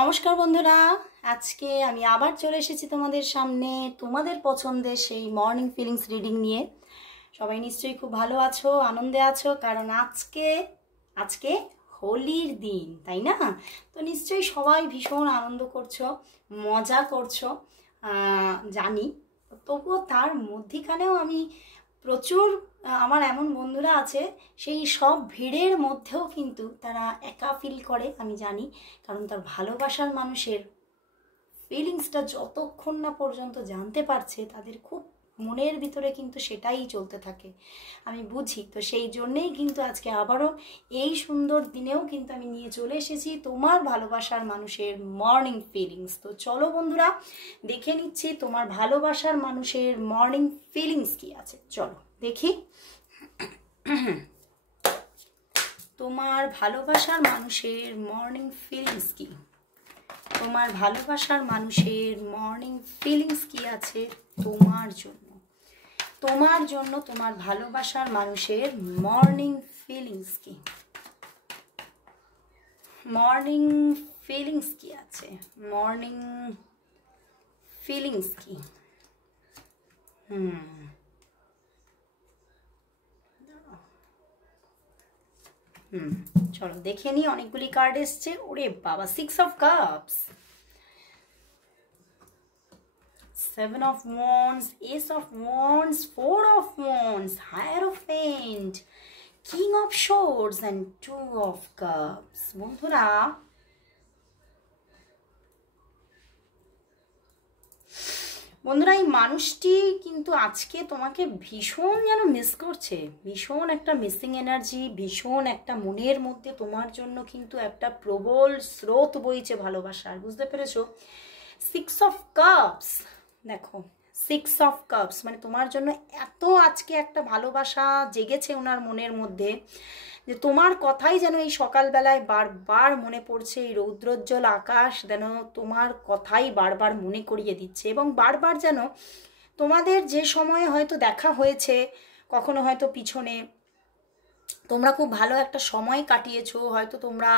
নমস্কার বন্ধুরা, আজকে আমি আবার চলে এসেছি তোমাদের সামনে তোমাদের পছন্দের সেই মর্নিং ফিলিংস রিডিং নিয়ে। সবাই নিশ্চয়ই খুব ভালো আছো, আনন্দে আছো, কারণ আজকে হোলির দিন, তাই না? তো নিশ্চয়ই সবাই ভীষণ আনন্দ করছো, মজা করছো, জানি। তবুও তার মধ্যিখানেও আমি প্রচুর আমার এমন বন্ধুরা আছে সেই সব ভিড়ের মধ্যেও কিন্তু তারা একা ফিল করে, আমি জানি। কারণ তার ভালোবাসার মানুষের ফিলিংসটা যতক্ষণ না পর্যন্ত জানতে পারছে, তাদের খুব মনের ভিতরে কিন্তু সেটাই চলতে থাকে, আমি বুঝি। তো সেই জন্যেই কিন্তু আজকে আবারও এই সুন্দর দিনেও কিন্তু আমি নিয়ে চলে এসেছি তোমার ভালোবাসার মানুষের মর্নিং ফিলিংস। তো চলো বন্ধুরা, দেখে নিচ্ছি তোমার ভালোবাসার মানুষের মর্নিং ফিলিংস কি আছে। চলো দেখি তোমার ভালোবাসার মানুষের মর্নিং ফিলিংস কি। তোমার ভালোবাসার মানুষের মর্নিং ফিলিংস কি আছে তোমার জন্য। তোমার ভালোবাসার মানুষের মর্নিং ফিলিংস কি। মর্নিং ফিলিংস কি আছে, মর্নিং ফিলিংস কি। চলো দেখে নি, অনেকগুলি কার্ড এসছে। ওরে বাবা, 6 of Cups, 7 of Wands, Ace of Wands, 4 of Wands, Hierophant, King of Swords and 2 of Cups। বন্ধুরা, এই মানুষটি কিন্তু আজকে তোমাকে ভীষণ যেন মিস করছে, ভীষণ একটা মিসিং এনার্জি, ভীষণ একটা মনের মধ্যে তোমার জন্য কিন্তু একটা প্রবল স্রোত বইছে ভালোবাসার, বুঝতে পেরেছো? 6 of Cups, দেখো 6 of Cups মানে তোমার জন্য এত আজকে একটা ভালোবাসা জেগেছে ওনার মনের মধ্যে, যে তোমার কথাই যেন এই সকালবেলায় বারবার মনে পড়ছে। এই রৌদ্রোজ্জ্বল আকাশ যেন তোমার কথাই বারবার মনে করিয়ে দিচ্ছে, এবং বারবার যেন তোমাদের যে সময়ে হয়তো দেখা হয়েছে, কখনো হয়তো পিছনে তোমরা খুব ভালো একটা সময় কাটিয়েছো, হয়তো তোমরা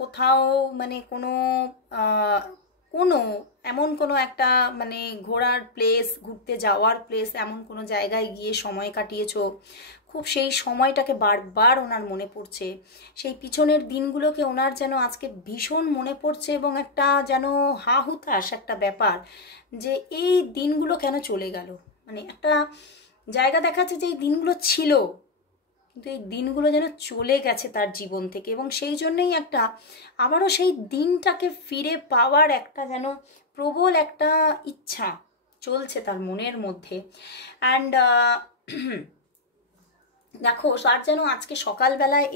কোথাও মানে কোনো এমন কোনো একটা মানে ঘোরার প্লেস, ঘুরতে যাওয়ার প্লেস, এমন কোনো জায়গায় গিয়ে সময় কাটিয়েছো, খুব সেই সময়টাকে বারবার ওনার মনে পড়ছে। সেই পিছনের দিনগুলোকে ওনার যেন আজকে ভীষণ মনে পড়ছে, এবং একটা যেন হা হুতাশ একটা ব্যাপার যে এই দিনগুলো কেন চলে গেল। মানে একটা জায়গা দেখাচ্ছে যে এই দিনগুলো ছিল, কিন্তু এই দিনগুলো যেন চলে গেছে তার জীবন থেকে, এবং সেই জন্যই একটা আবারও সেই দিনটাকে ফিরে পাওয়ার একটা যেন প্রবল একটা ইচ্ছা চলছে তার মনের মধ্যে। অ্যান্ড দেখো, তার যেন আজকে সকালবেলায়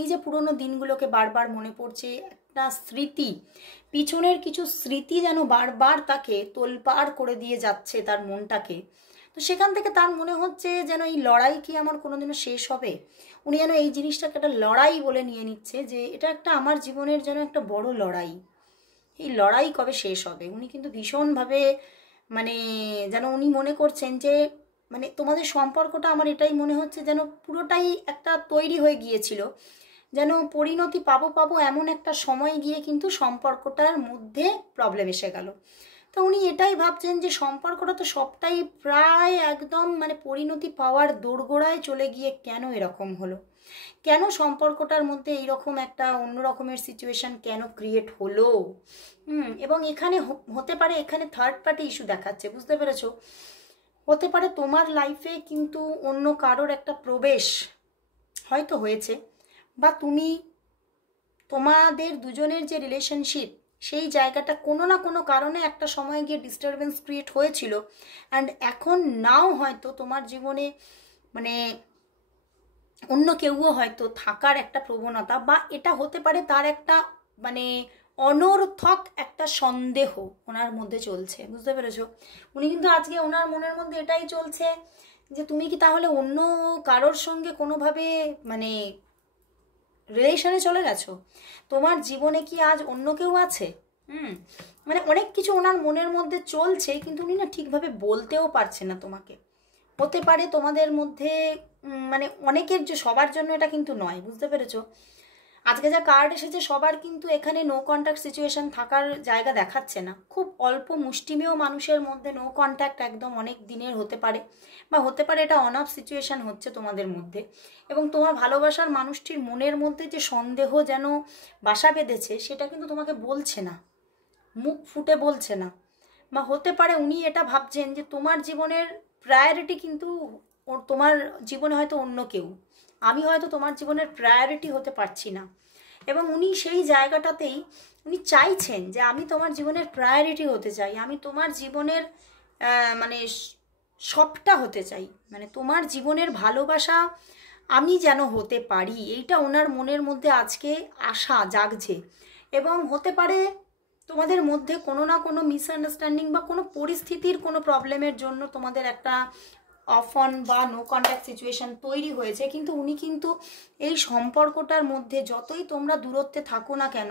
এই যে পুরনো দিনগুলোকে বারবার মনে পড়ছে, একটা স্মৃতি, পিছনের কিছু স্মৃতি যেন বারবার তাকে তোলপাড় করে দিয়ে যাচ্ছে তার মনটাকে। তো সেখান থেকে তার মনে হচ্ছে যেন এই লড়াই কি আমার কোনোদিনও শেষ হবে। উনি যেন এই জিনিসটাকে একটা লড়াই বলে নিয়ে নিচ্ছে, যে এটা একটা আমার জীবনের যেন একটা বড় লড়াই, এই লড়াই কবে শেষ হবে। উনি কিন্তু ভীষণভাবে মানে যেন উনি মনে করছেন যে মানে তোমাদের সম্পর্কটা, আমার এটাই মনে হচ্ছে যেন পুরোটাই একটা তৈরি হয়ে গিয়েছিল, যেন পরিণতি পাবো এমন একটা সময় গিয়ে কিন্তু সম্পর্কটার মধ্যে প্রবলেম এসে গেল। তো উনি এটাই ভাবছেন যে সম্পর্কটা তো সবটাই প্রায় একদম মানে পরিণতি পাওয়ার দোরগোড়ায় চলে গিয়ে কেন এরকম হলো, কেন সম্পর্কটার মধ্যে এইরকম একটা অন্য রকমের সিচুয়েশন কেন ক্রিয়েট হলো। এবং এখানে হতে পারে এখানে থার্ড পার্টি ইস্যু দেখাচ্ছে, বুঝতে পেরেছো? হতে পারে তোমার লাইফে কিন্তু অন্য কারোর একটা প্রবেশ হয়তো হয়েছে, বা তোমাদের দুজনের যে রিলেশনশিপ, সেই জায়গাটা কোনো না কোনো কারণে একটা সময় গিয়ে ডিস্টারবেন্স ক্রিয়েট হয়েছিল। অ্যান্ড এখন নাও হয়তো তোমার জীবনে মানে অন্য কেউও হয়তো থাকার একটা প্রবণতা, বা এটা হতে পারে তার একটা মানে অনর্থক একটা সন্দেহ ওনার মধ্যে চলছে, বুঝতে পেরেছো? উনি কিন্তু আজকে ওনার মনের মধ্যে এটাই চলছে যে তুমি কি তাহলে অন্য কারোর সঙ্গে কোনোভাবে মানে রিলেশনে চলে গেছো, তোমার জীবনে কি আজ অন্য কেউ আছে। মানে অনেক কিছু ওনার মনের মধ্যে চলছে, কিন্তু উনি না ঠিকভাবে বলতেও পারছে না তোমাকে। হতে পারে তোমাদের মধ্যে মানে অনেকের যে সবার জন্য এটা কিন্তু নয়, বুঝতে পেরেছো? আজকে যা কার্ড এসেছে সবার কিন্তু এখানে নো কন্ট্যাক্ট সিচুয়েশন থাকার জায়গা দেখাচ্ছে না। খুব অল্প মুষ্টিমেয় মানুষের মধ্যে নো কন্ট্যাক্ট একদম অনেক দিনের হতে পারে, বা হতে পারে এটা অন অফ সিচুয়েশন হচ্ছে তোমাদের মধ্যে। এবং তোমার ভালোবাসার মানুষটির মনের মধ্যে যে সন্দেহ যেন বাসা বেঁধেছে সেটা কিন্তু তোমাকে বলছে না, মুখ ফুটে বলছে না। বা হতে পারে উনি এটা ভাবছেন যে তোমার জীবনের প্রায়োরিটি কিন্তু তোমার জীবনে হয়তো অন্য কেউ, আমি হয়তো তোমার জীবনের প্রায়োরিটি হতে পারছি না। এবং উনি সেই জায়গাটাতেই উনি চাইছেন যে আমি তোমার জীবনের প্রায়োরিটি হতে চাই, আমি তোমার জীবনের মানে সবটা হতে চাই, মানে তোমার জীবনের ভালোবাসা আমি যেন হতে পারি, এইটা ওনার মনের মধ্যে আজকে আশা জাগছে। এবং হতে পারে তোমাদের মধ্যে কোনো না কোনো মিসআন্ডারস্ট্যান্ডিং বা কোনো পরিস্থিতির কোনো প্রবলেমের জন্য তোমাদের একটা অফ অন বা নো কন্ট্যাক্ট সিচুয়েশন তৈরি হয়েছে, কিন্তু উনি কিন্তু এই সম্পর্কটার মধ্যে যতই তোমরা দূরত্বে থাকো না কেন,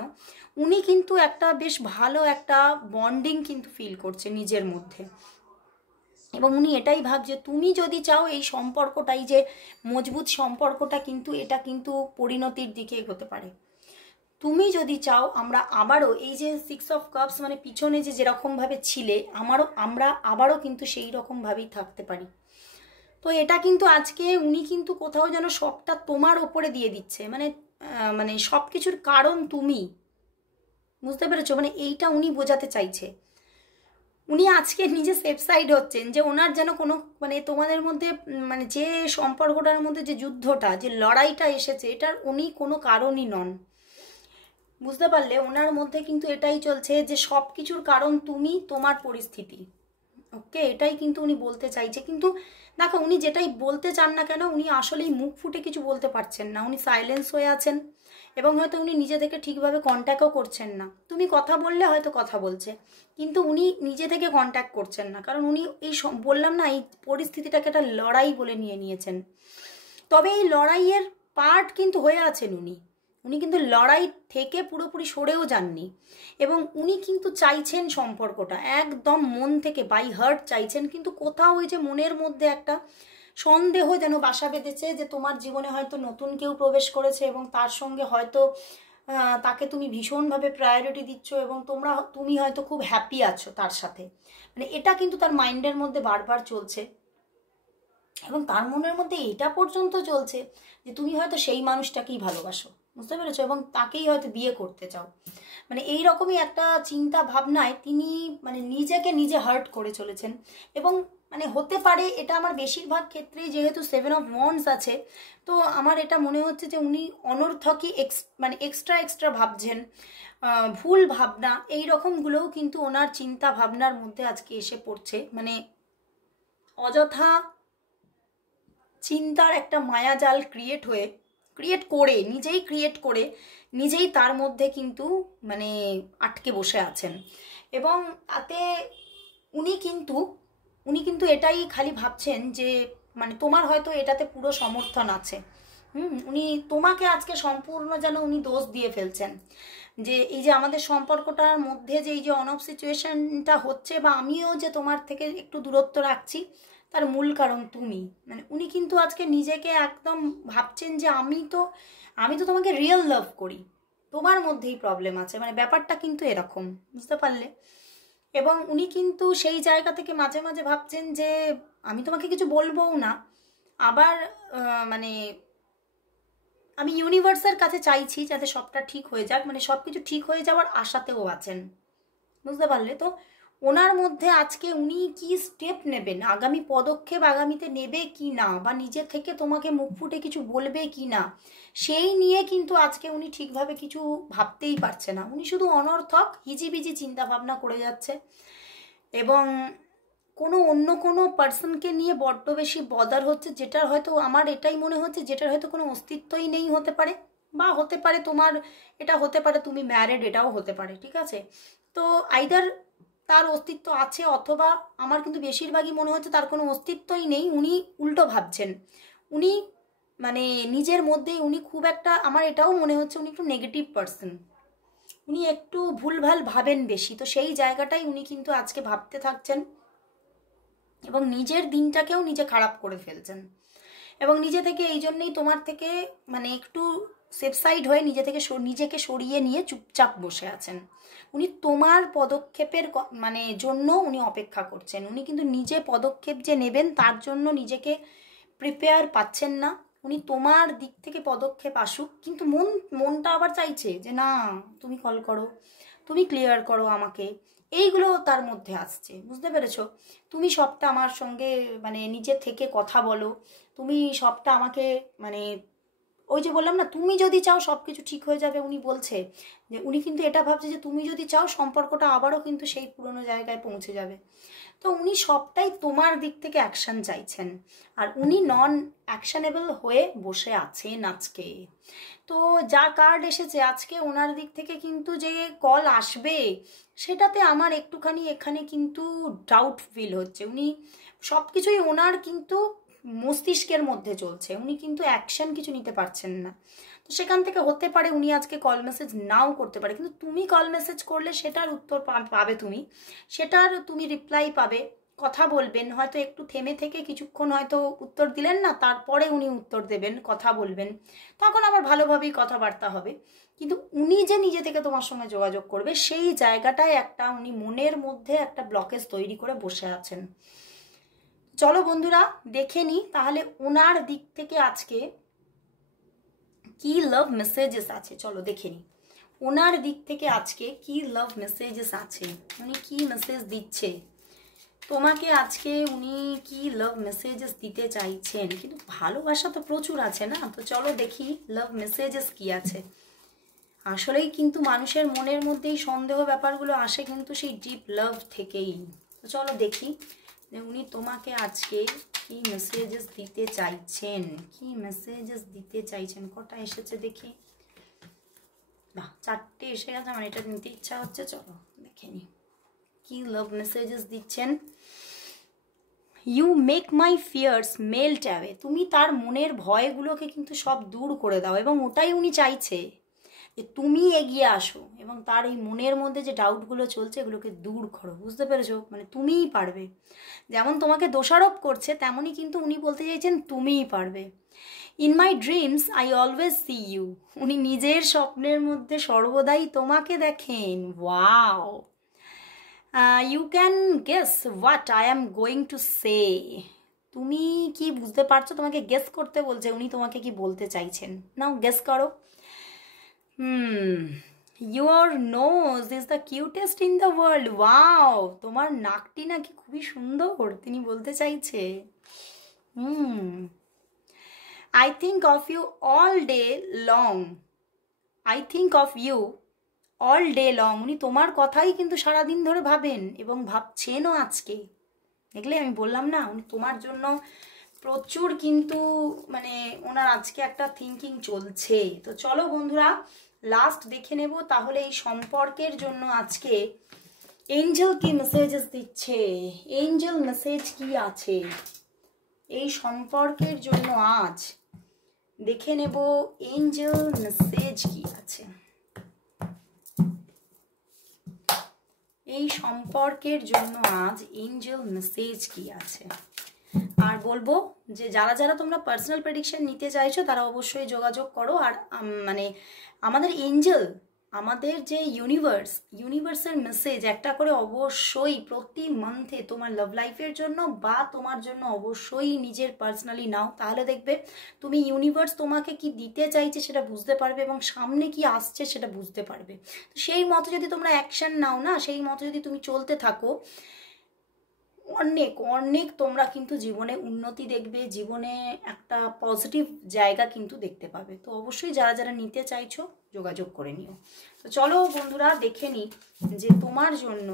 উনি কিন্তু একটা বেশ ভালো একটা বন্ডিং কিন্তু ফিল করছে নিজের মধ্যে। এবং উনি এটাই ভাবছে তুমি যদি চাও এই সম্পর্কটাই যে মজবুত সম্পর্কটা, কিন্তু এটা কিন্তু পরিণতির দিকে এগোতে পারে। তুমি যদি চাও আমরা আবারও এই যে 6 অফ কাপস মানে পিছনে যে যেরকমভাবে ছিলে আমরা আবারও কিন্তু সেই রকমভাবেই থাকতে পারি। তো এটা কিন্তু আজকে উনি কিন্তু কোথাও যেন সবটা তোমার ওপরে দিয়ে দিচ্ছে, মানে মানে সব কিছুর কারণ তুমি, বুঝতে পেরেছো? মানে এইটা উনি বোঝাতে চাইছে। উনি আজকে নিজে সেফ সাইড হচ্ছেন যে ওনার যেন কোনো মানে তোমাদের মধ্যে মানে যে সম্পর্কটার মধ্যে যে যুদ্ধটা যে লড়াইটা এসেছে এটার উনি কোনো কারণই নন, বুঝতে পারলে? ওনার মধ্যে কিন্তু এটাই চলছে যে সব কিছুর কারণ তুমি, তোমার পরিস্থিতি। ওকে, এটাই কিন্তু উনি বলতে চাইছে। কিন্তু দেখো উনি যেটাই বলতে চান না কেন উনি আসলেই মুখ ফুটে কিছু বলতে পারছেন না, উনি সাইলেন্স হয়ে আছেন। এবং হয়তো উনি নিজে থেকে ঠিকভাবে কন্ট্যাক্টও করছেন না, তুমি কথা বললে হয়তো কথা বলছে, কিন্তু উনি নিজে থেকে কন্ট্যাক্ট করছেন না, কারণ উনি এই বললাম না এই পরিস্থিতিটাকে একটা লড়াই বলে নিয়ে নিয়েছেন। তবে এই লড়াইয়ের পার্ট কিন্তু হয়ে আছেন উনি, উনি কিন্তু লড়াই থেকে পুরোপুরি সরেও যাননি। এবং উনি কিন্তু চাইছেন সম্পর্কটা একদম মন থেকে বাই হার্ট চাইছেন, কিন্তু কোথাও ওই যে মনের মধ্যে একটা সন্দেহ যেন বাসা বেঁধেছে যে তোমার জীবনে হয়তো নতুন কেউ প্রবেশ করেছে এবং তার সঙ্গে হয়তো তাকে তুমি ভীষণভাবে প্রায়োরিটি দিচ্ছ এবং তুমি হয়তো খুব হ্যাপি আছো তার সাথে, মানে এটা কিন্তু তার মাইন্ডের মধ্যে বারবার চলছে। এবং তার মনের মধ্যে এটা পর্যন্ত চলছে যে তুমি হয়তো সেই মানুষটাকেই ভালোবাসো, বুঝতে পেরেছো? এবং তাকেই হয়তো বিয়ে করতে চাও, মানে এই রকমই একটা চিন্তা ভাবনায় তিনি মানে নিজেকে নিজে হার্ট করে চলেছেন। এবং মানে হতে পারে এটা আমার বেশিরভাগ ক্ষেত্রেই যেহেতু 7 অফ ওয়ান্ডস আছে, তো আমার এটা মনে হচ্ছে যে উনি অনর্থকই মানে এক্সট্রা ভাবছেন, ভুল ভাবনা এই রকমগুলোও কিন্তু ওনার চিন্তা ভাবনার মধ্যে আজকে এসে পড়ছে। মানে অযথা চিন্তার একটা মায়াজাল ক্রিয়েট করে নিজেই তার মধ্যে কিন্তু মানে আটকে বসে আছেন। এবং তাতে উনি কিন্তু এটাই খালি ভাবছেন যে মানে তোমার হয়তো এটাতে পুরো সমর্থন আছে, উনি তোমাকে আজকে সম্পূর্ণ যেন উনি দোষ দিয়ে ফেলছেন যে এই যে আমাদের সম্পর্কটার মধ্যে যে এই যে অন অফ সিচুয়েশনটা হচ্ছে বা আমিও যে তোমার থেকে একটু দূরত্ব রাখছি তার মূল কারণ তুমি। মানে উনি কিন্তু আজকে নিজেকে একদম ভাবছেন যে আমি তো তোমাকে রিয়েল লাভ করি, তোমার মধ্যেই প্রবলেম আছে, মানে ব্যাপারটা কিন্তু এরকম, বুঝতে পারলে? এবং উনি কিন্তু সেই জায়গা থেকে মাঝে মাঝে ভাবছেন যে আমি তোমাকে কিছু বলবোও না, আবার মানে আমি ইউনিভার্সের কাছে চাইছি যাতে সবটা ঠিক হয়ে যাক, মানে সব কিছু ঠিক হয়ে যাওয়ার আশাতেও আছেন, বুঝতে পারলে? তো ওনার মধ্যে আজকে উনি কি স্টেপ নেবেন, আগামী পদক্ষেপ আগামীতে নেবে কি না, বা নিজে থেকে তোমাকে মুখ ফুটে কিছু বলবে কি না, সেই নিয়ে কিন্তু আজকে উনি ঠিকভাবে কিছু ভাবতেই পারছে না। উনি শুধু অনর্থক হিজিবিজি চিন্তা ভাবনা করে যাচ্ছে এবং অন্য কোনো পার্সনকে নিয়ে বড্ড বেশি বদার হচ্ছে, যেটার হয়তো আমার এটাই মনে হচ্ছে যেটার হয়তো কোনো অস্তিত্বই নেই হতে পারে, বা হতে পারে তোমার এটা হতে পারে তুমি ম্যারিড, এটাও হতে পারে, ঠিক আছে? তো আইদার তার অস্তিত্ব আছে অথবা আমার কিন্তু বেশিরভাগই মনে হচ্ছে তার কোনো অস্তিত্বই নেই, উনি উল্টো ভাবছেন। উনি মানে নিজের মধ্যেই উনি খুব একটা, আমার এটাও মনে হচ্ছে উনি একটু নেগেটিভ পার্সন, উনি একটু ভুলভাল ভাবেন বেশি, তো সেই জায়গাটাই উনি কিন্তু আজকে ভাবতে থাকছেন এবং নিজের দিনটাকেও নিজে খারাপ করে ফেলছেন। এবং নিজে থেকে এই জন্যই তোমার থেকে মানে একটু সেফ সাইড হয়ে নিজেকে সরিয়ে নিয়ে চুপচাপ বসে আছেন। উনি তোমার পদক্ষেপের মানে জন্য উনি অপেক্ষা করছেন। উনি কিন্তু নিজে পদক্ষেপ যে নেবেন তার জন্য নিজেকে প্রিপেয়ার পাচ্ছেন না। উনি তোমার দিক থেকে পদক্ষেপ আসুক, কিন্তু মনটা আবার চাইছে যে না তুমি কল করো, তুমি ক্লিয়ার করো আমাকে, এইগুলো তার মধ্যে আসছে, বুঝতে পেরেছো? তুমি সবটা আমার সঙ্গে মানে নিজের থেকে কথা বলো, তুমি সবটা আমাকে মানে ওই যে বললাম না, তুমি যদি চাও সব কিছু ঠিক হয়ে যাবে। উনি বলছে যে উনি কিন্তু এটা ভাবছে যে তুমি যদি চাও সম্পর্কটা আবারও কিন্তু সেই পুরনো জায়গায় পৌঁছে যাবে। তো উনি সবটাই তোমার দিক থেকে অ্যাকশন চাইছেন, আর উনি নন অ্যাকশনেবল হয়ে বসে আছেন আজকে। তো যা কার্ড এসেছে আজকে ওনার দিক থেকে কিন্তু যে কল আসবে সেটাতে আমার একটুখানি এখানে কিন্তু ডাউট ফিল হচ্ছে। উনি সব কিছুই ওনার কিন্তু মস্তিষ্কের মধ্যে চলছে, উনি কিন্তু অ্যাকশন কিছু নিতে পারছেন না। তো সেখান থেকে হতে পারে উনি আজকে কল মেসেজ নাও করতে পারে, কিন্তু তুমি কল মেসেজ করলে সেটার উত্তর পাবে, সেটার তুমি রিপ্লাই পাবে, কথা বলবেন, হয়তো একটু থেমে থেকে কিছুক্ষণ হয়তো উত্তর দিলেন না, তারপরে উনি উত্তর দেবেন, কথা বলবেন, তখন আবার ভালোভাবেই কথাবার্তা হবে। কিন্তু উনি যে নিজে থেকে তোমার সঙ্গে যোগাযোগ করবে সেই জায়গাটায় একটা উনি মনের মধ্যে একটা ব্লকেজ তৈরি করে বসে আছেন। চলো বন্ধুরা দেখে নি তাহলে ওনার দিক থেকে আজকে কি লাভ মেসেজেস আছে। চলো দেখে নি ওনার দিক থেকে আজকে কি লাভ মেসেজেস আছে, উনি কি মেসেজ দিচ্ছে তোমাকে আজকে, উনি কি লাভ মেসেজেস দিতে চাইছেন। কিন্তু ভালোবাসা তো প্রচুর আছে না, তো চলো দেখি লাভ মেসেজেস কি আছে। আসলেই কিন্তু মানুষের মনের মধ্যেই সন্দেহ ব্যাপারগুলো আসে কিন্তু সেই ডিপ লাভ থেকেই। তো চলো দেখি উনি তোমাকে আজকে কি মেসেজেস দিতে চাইছেন, কি মেসেজেস দিতে চাইছেন। কটা এসেছে দেখি, বাহ 4টে এসে গেছে, আমার এটা নিতে ইচ্ছা হচ্ছে। চলো দেখে নি কি লাভ মেসেজেস দিচ্ছেন। You make my fears melt away, তুমি তার মনের ভয়গুলোকে কিন্তু সব দূর করে দাও, এবং ওটাই উনি চাইছে যে তুমি এগিয়ে আসো এবং তার এই মনের মধ্যে যে ডাউটগুলো চলছে এগুলোকে দূর করো, বুঝতে পেরেছো? মানে তুমিই পারবে। যেমন তোমাকে দোষারোপ করছে তেমনই কিন্তু উনি বলতে চাইছেন তুমিই পারবে। In my dreams I always see you, উনি নিজের স্বপ্নের মধ্যে সর্বদাই তোমাকে দেখেন। Wow, you can guess what I am going to say, তুমি কি বুঝতে পারছো? তোমাকে গেস করতে বলছে উনি তোমাকে কি বলতে চাইছেন, নাও গেস করো। Your nose is the cutest in the world, wow, তোমার নাকটি নাকি খুবই সুন্দর তিনি বলতে চাইছে। I think of you all day long, I think of you all day long, উনি তোমার কথাই কিন্তু সারাদিন ধরে ভাবেন এবং ভাবছেনও আজকে। দেখলে আমি বললাম না, উনি তোমার জন্য প্রচুর কিন্তু মানে ওনার আজকে একটা থিঙ্কিং চলছে। তো চলো বন্ধুরা লাস্ট দেখে নেব তাহলে এই সম্পর্কের জন্য আজকে এঞ্জেল কি মেসেজেস দিচ্ছে, এঞ্জেল মেসেজ কি আছে এই সম্পর্কের জন্য। আজ দেখে নেব এঞ্জেল মেসেজ কি আছে এই সম্পর্কের জন্য, আজ এঞ্জেল মেসেজ কি আছে। আর বলবো যে যারা যারা তোমরা পার্সোনাল প্রেডিকশন নিতে চাইছো তারা অবশ্যই যোগাযোগ করো। আর মানে আমাদের এঞ্জেল, আমাদের যে ইউনিভার্সের মেসেজ একটা করে অবশ্যই প্রতি মান্থে তোমার লাভ লাইফের জন্য বা তোমার জন্য অবশ্যই নিজের পার্সোনালি নাও, তাহলে দেখবে তুমি ইউনিভার্স তোমাকে কি দিতে চাইছে সেটা বুঝতে পারবে এবং সামনে কি আসছে সেটা বুঝতে পারবে। তো সেই মতো যদি তোমরা অ্যাকশন নাও না, সেই মতো যদি তুমি চলতে থাকো, অনেক অনেক তোমরা কিন্তু জীবনে উন্নতি দেখবে, জীবনে একটা পজিটিভ জায়গা কিন্তু দেখতে পাবে। তো অবশ্যই যারা যারা নিতে চাইছো যোগাযোগ করে নিও। তো চলো বন্ধুরা দেখে নিই যে তোমার জন্য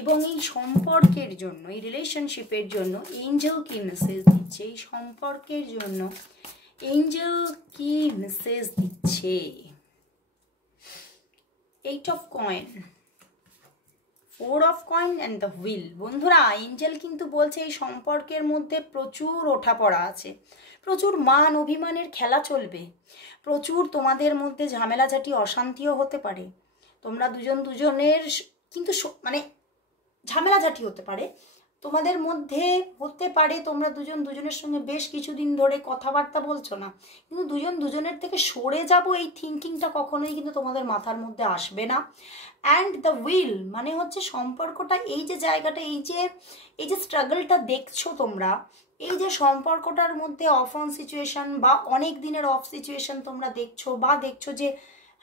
এবং এই সম্পর্কের জন্য, এই রিলেশনশিপের জন্য এঞ্জেল কি মেসেজ দিচ্ছে, এই সম্পর্কের জন্য এঞ্জেল কি মেসেজ দিচ্ছে। 8 of coin, 4 of coin and the wheel. বন্ধুরা এঞ্জেল কিন্তু বলছে এই সম্পর্কের মধ্যে প্রচুর ওঠাপড়া আছে, প্রচুর মান অভিমানের খেলা চলবে, প্রচুর তোমাদের মধ্যে ঝামেলাঝাটি অশান্তিও হতে পারে, তোমরা দুজনের কিন্তু মানে ঝামেলাঝাটি হতে পারে। তোমাদের মধ্যে হতে পারে তোমরা দুজন দুজনের সঙ্গে বেশ কিছুদিন ধরে কথাবার্তা বলছো না, কিন্তু দুজন দুজনের থেকে সরে যাব এই থিঙ্কিংটা কখনোই কিন্তু তোমাদের মাথার মধ্যে আসবে না। অ্যান্ড দ্য উইল মানে হচ্ছে সম্পর্কটা, এই যে জায়গাটা, এই যে স্ট্রাগলটা দেখছো তোমরা, এই যে সম্পর্কটার মধ্যে অফ অন সিচুয়েশন বা অনেক দিনের অফ সিচুয়েশন তোমরা দেখছো, বা দেখছো যে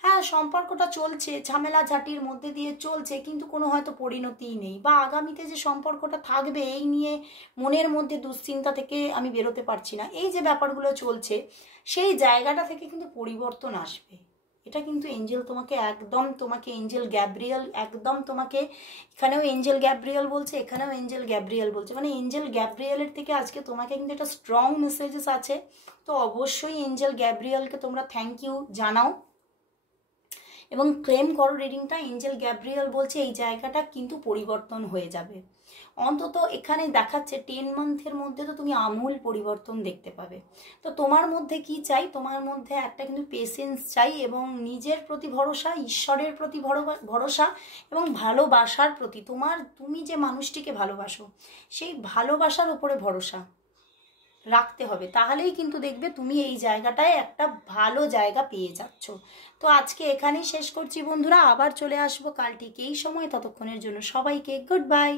হ্যাঁ সম্পর্কটা চলছে, ঝামেলা ঝাঁটির মধ্যে দিয়ে চলছে, কিন্তু কোনো হয়তো পরিণতিই নেই, বা আগামীতে যে সম্পর্কটা থাকবে এই নিয়ে মনের মধ্যে দুশ্চিন্তা থেকে আমি বেরোতে পারছি না, এই যে ব্যাপারগুলো চলছে, সেই জায়গাটা থেকে কিন্তু পরিবর্তন আসবে। এটা কিন্তু এঞ্জেল তোমাকে একদম, তোমাকে এঞ্জেল গ্যাব্রিয়েল একদম তোমাকে, এখানেও এঞ্জেল গ্যাব্রিয়েল বলছে, এখানেও এঞ্জেল গ্যাব্রিয়েল বলছে, মানে এঞ্জেল গ্যাব্রিয়েলের থেকে আজকে তোমাকে কিন্তু একটা স্ট্রং মেসেজেস আছে। তো অবশ্যই এঞ্জেল গ্যাব্রিয়েলকে তোমরা থ্যাংক ইউ জানাও এবং ক্লেম করো রিডিংটা। এঞ্জেল গ্যাব্রিয়েল বলছে এই জায়গাটা কিন্তু পরিবর্তন হয়ে যাবে। অন্তত এখানে দেখাচ্ছে 10 মান্থের মধ্যে তো তুমি আমূল পরিবর্তন দেখতে পাবে। তো তোমার মধ্যে কি চাই? তোমার মধ্যে একটা কিন্তু পেশেন্স চাই, এবং নিজের প্রতি ভরসা, ঈশ্বরের প্রতি ভরসা, এবং ভালোবাসার প্রতি, তুমি যে মানুষটিকে ভালোবাসো সেই ভালোবাসার উপরে ভরসা রাখতে হবে। তাহলেই কিন্তু দেখবে তুমি এই জায়গাটায় একটা ভালো জায়গা পেয়ে যাচ্ছ। তো আজকে এখানেই শেষ করছি বন্ধুরা, আবার চলে আসবো কাল ঠিক এই সময়। ততক্ষণের জন্য সবাইকে গুড বাই।